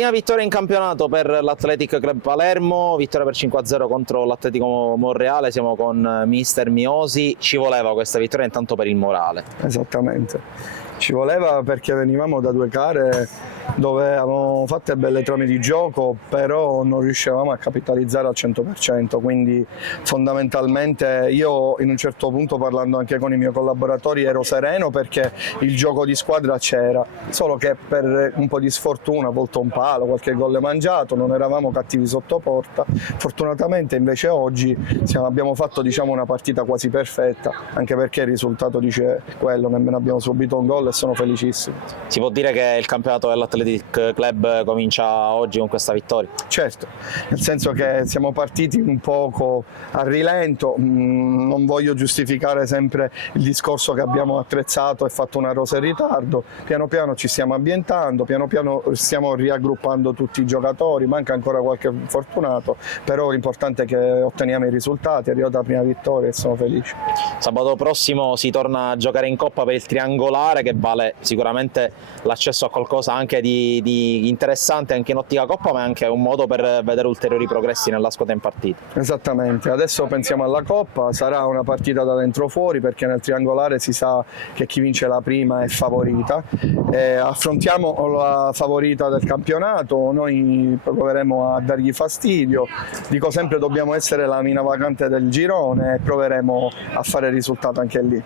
Prima vittoria in campionato per l'Athletic Club Palermo, vittoria per 5-0 contro l'Atletico Monreale, siamo con mister Miosi. Ci voleva questa vittoria intanto per il morale? Esattamente, ci voleva perché venivamo da due gare dove avevamo fatte belle trame di gioco, però non riuscivamo a capitalizzare al 100%, quindi fondamentalmente io in un certo punto, parlando anche con i miei collaboratori, ero sereno perché il gioco di squadra c'era, solo che per un po' di sfortuna, a volte un palo, qualche gol mangiato, non eravamo cattivi sotto porta. Fortunatamente invece oggi abbiamo fatto una partita quasi perfetta, anche perché il risultato dice quello, nemmeno abbiamo subito un gol e sono felicissimo. Si può dire che il campionato dell'Athletic Club comincia oggi con questa vittoria? Certo, nel senso che siamo partiti un poco a rilento, non voglio giustificare sempre il discorso che abbiamo attrezzato e fatto una rosa in ritardo, piano piano ci stiamo ambientando, piano piano stiamo riaggruppando tutti i giocatori, manca ancora qualche fortunato, però l'importante è che otteniamo i risultati, è arrivata la prima vittoria e sono felice. Sabato prossimo si torna a giocare in Coppa per il triangolare, che vale sicuramente l'accesso a qualcosa anche di interessante anche in ottica Coppa, ma è anche un modo per vedere ulteriori progressi nella squadra in partita. Esattamente, adesso pensiamo alla Coppa, sarà una partita da dentro fuori perché nel triangolare si sa che chi vince la prima è favorita, affrontiamo la favorita del campionato, noi proveremo a dargli fastidio, dico sempre dobbiamo essere la mina vacante del girone e proveremo a fare risultato anche lì.